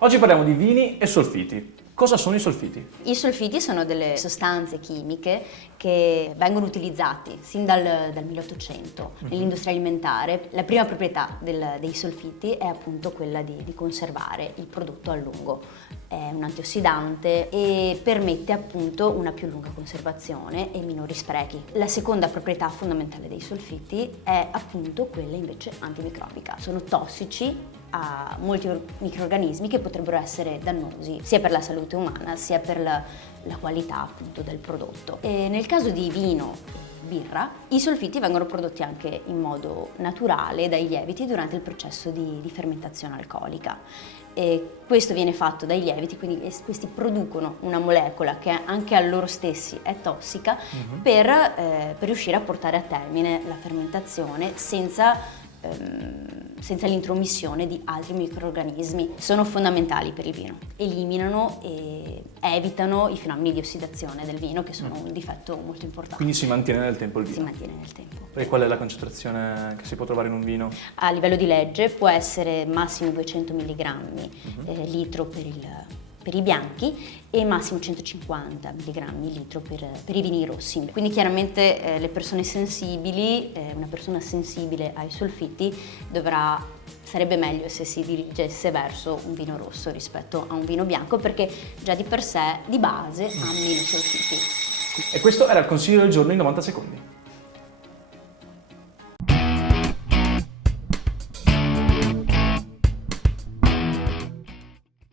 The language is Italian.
Oggi parliamo di vini e solfiti. Cosa sono i solfiti? I solfiti sono delle sostanze chimiche che vengono utilizzati sin dal 1800 nell'industria alimentare. La prima proprietà dei solfiti è appunto quella di conservare il prodotto a lungo. È un antiossidante e permette appunto una più lunga conservazione e minori sprechi. La seconda proprietà fondamentale dei solfiti è appunto quella invece antimicrobica. Sono tossici a molti microrganismi che potrebbero essere dannosi sia per la salute umana sia per la qualità appunto del prodotto. E nel caso di vino, birra, i solfiti vengono prodotti anche in modo naturale dai lieviti durante il processo di fermentazione alcolica. E questo viene fatto dai lieviti, quindi questi producono una molecola che anche a loro stessi è tossica per riuscire a portare a termine la fermentazione senza l'intromissione di altri microrganismi. Sono fondamentali per il vino, eliminano e evitano i fenomeni di ossidazione del vino che sono un difetto molto importante. Quindi si mantiene nel tempo il vino? Si mantiene nel tempo. E qual è la concentrazione che si può trovare in un vino? A livello di legge può essere massimo 200 mg litro per i bianchi e massimo 150 mg litro per i vini rossi. Quindi chiaramente le persone sensibili, una persona sensibile ai solfiti sarebbe meglio se si dirigesse verso un vino rosso rispetto a un vino bianco, perché già di per sé, di base, ha meno solfiti. E questo era il consiglio del giorno in 90 secondi.